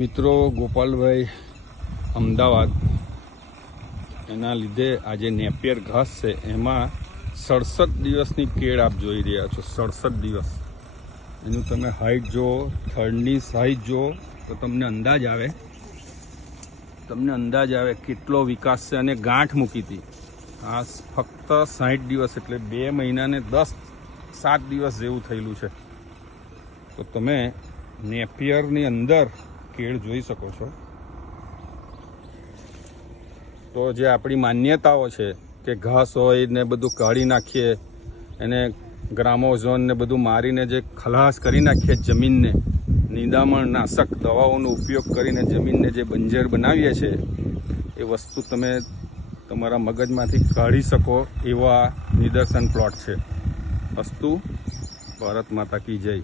મિત્રો ગોપાલભાઈ અમદાવાદ એના લીધે આજે નેપિયર ઘાસ છે એમાં 67 દિવસની કેળ આપ જોઈ રહ્યા છો। 67 દિવસ એનું તમે હાઈટ જુઓ, થડની સાઈઝ જુઓ તો તમને અંદાજ આવે કેટલો વિકાસ છે। અને ગાંઠ મૂકી હતી આ ફક્ત 60 દિવસ એટલે 2 મહિનાને 7 દિવસ જેવું થયેલું છે। તો તમે નેપિયરની અંદર કેળ જોઈ શકો છો। તો જે આપણી માન્યતાઓ છે કે ઘાસ હોય ને બધું કાઢી નાખીએ, એને ગ્રામોઝોન ને બધું મારીને જે ખલાસ કરી નાખીએ જમીનને, નિંદામણ નાશક દવાઓનો ઉપયોગ કરીને જમીનને જે બંજર બનાવીએ છીએ, એ વસ્તુ તમે તમારા મગજમાંથી કાઢી શકો એવા નિદર્શન પ્લોટ છે। અસ્તુ ભારત માતા કી જય।